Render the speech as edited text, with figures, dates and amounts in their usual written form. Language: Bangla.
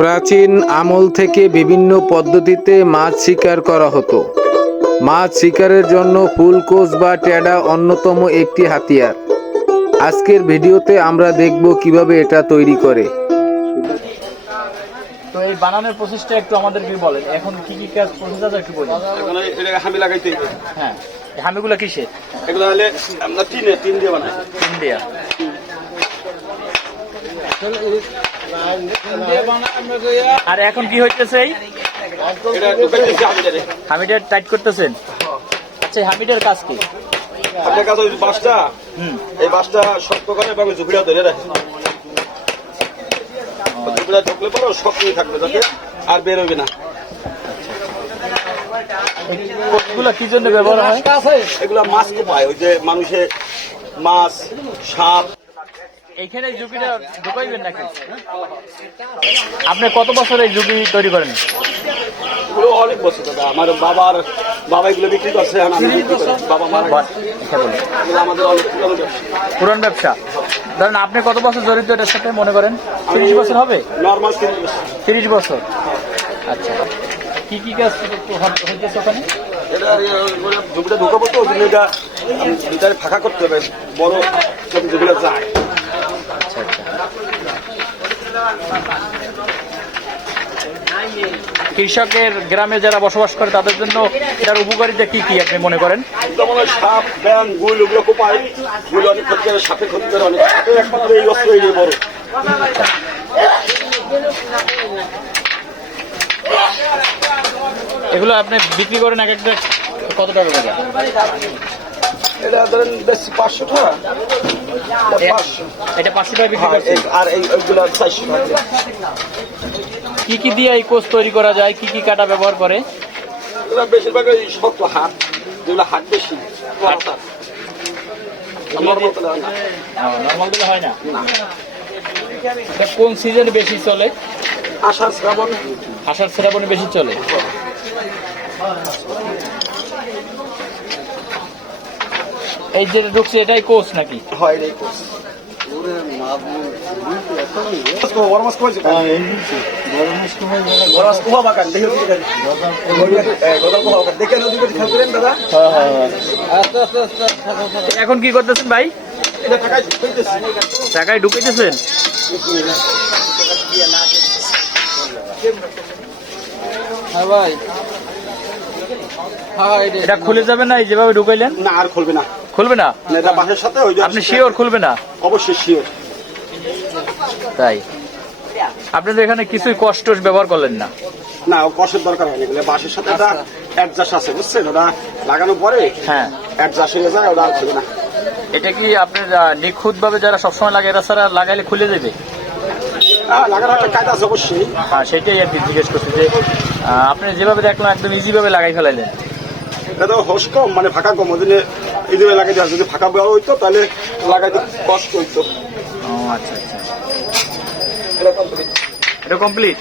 প্রাচীন আমল থেকে বিভিন্ন পদ্ধতিতে মাছ শিকার করা হতো। মাছ শিকারের জন্য ফুলকোস বা ট্যাডা অন্যতম একটি হাতিয়ার। আজকের ভিডিওতে আমরা দেখব কিভাবে এটা তৈরি করে। তো এই বানানোর প্রসেসটা একটু আমাদেরকে বলেন, এখন কি কি কাজ প্রসেস আছে একটু বলেন। এখন এটা হামি লাগাইতে হবে। হ্যাঁ, এই হামিগুলো কিসের? এগুলো হলে আমরা টিন দিয়ে বানাই। ইন্ডিয়া। আর এখন কি হইতেছে? এই এটা ঢুকাইতেছি হামিটারে। হামিটার টাইট করতেছেন। আচ্ছা, এই হামিটার কাজ কি? আপনার কাছে ওই বাঁশটা, এই বাঁশটা শক্ত করে এবং ঝুঁকিটা ধরে রাখে। ঝুঁকিটা ঢুকলে পরে শক্তই থাকবে যাতে আর বের হবে না। এগুলো কি জন্য ব্যবহার হয়? এগুলা মাছ কোপায়, ওই যে মানুষে মাছ, সাপ। এইখানে ঝুঁকিটা ঢুকাইবেন নাকি? আপনি কত বছর এই ঝুঁকি তৈরি করেন? এগুলো অনেক বছর দাদা, আমার বাবা এগুলো বিক্রি করছে, এখন আমি বিক্রি করি। বাবা মারা গেছে। এগুলো আমাদের অনেক পুরনো ব্যবসা। পুরান ব্যবসা। ধরেন আপনি কত বছর জড়িত এটার সাথে মনে করেন? 30 বছর হবে? নর্মাল 30 বছর। 30 বছর। আচ্ছা, কি কি কাজ হইতেছে ওখানে? এটা ঝুঁকিটা ঢুকাবো তো, ওই জন্য এটা ভিতরে ফাঁকা করতে হবে, বড় যেগুলো যায়। আচ্ছা আচ্ছা। কৃষকের গ্রামে যারা বসবাস করে তাদের জন্য এটার উপকারিতা কি কি আপনি মনে করেন? যেমন সাপ, ব্যাং, গুল, ওগুলো কোপায়। গুল অনেক ক্ষতি করে, সাপে ক্ষতি করে অনেক। সাপে একমাত্র এই অস্ত্র এই বড়। এগুলো আপনি বিক্রি করেন এক একটা কত টাকা করে? এটা ধরেন বেশি 500 টাকা। এটা 500 টাকা বিক্রি করছে। আর এইগুলো 400 টাকা। কি কি দিয়ে এই কোষ তৈরি করা যায়? কি কি কাটা ব্যবহার করে? এগুলো বেশিরভাগ ওই শক্ত হাত, যেগুলো হাত বেশি। নর্মাল তো হয় না। নর্মাল দিলে হয় না। এটা কোন সিজনে বেশি চলে? আষাঢ়, শ্রাবণ। আষাঢ় শ্রাবণে বেশি চলে। এই যে ঢুকছে এটাই কোষ নাকি? হয় রে কোষ। বড় মাছ কইছে। বড় মাছ কোহা বাগান দেখে দিতে। গদল কোহা বাগান দেখে নদী করে খেল করেন দাদা। আস্তে আস্তে আস্তে। এখন কি করতেছেন ভাই? এটা টাকায় ঢুকাইতেছি। টাকায় ঢুকাইতেছেন? হ্যাঁ ভাই। এটা খুলে যাবে না? এই যেভাবে ঢুকাইলেন? না, আর খুলবে না। খুলবে না? এটা বাঁশের সাথে ওই যে আপনি শিওর খুলবে না? অবশ্যই শিওর। তাই আপনি তো এখানে কিছুই কষ্ট ব্যবহার করলেন না? না, ও কষের দরকার হয়নি। বলে বাঁশের সাথে একটা অ্যাডজাস্ট আছে, বুঝছেন? ওটা লাগানোর পরে হ্যাঁ, অ্যাডজাস্ট হয়ে যায়, ওটা আর খুলবে না। এটা কি আপনার নিখুঁত ভাবে যারা সবসময় লাগে এরা ছাড়া লাগাইলে খুলে যাবে? হ্যাঁ, লাগানোর একটা কায়দা আছে অবশ্যই। হ্যাঁ, সেটাই আর কি জিজ্ঞেস করছি যে আপনি যেভাবে দেখলাম একদম ইজি ভাবে লাগাই ফেলাইলেন। এটা তো হোস কম, মানে ফাঁকা কম, ওই জন্য এইভাবে লাগাই দেওয়া। যদি ফাঁকা বড় হইতো তাহলে লাগাইতে কষ্ট হইতো। ও আচ্ছা আচ্ছা, এটা কমপ্লিট। এটা কমপ্লিট।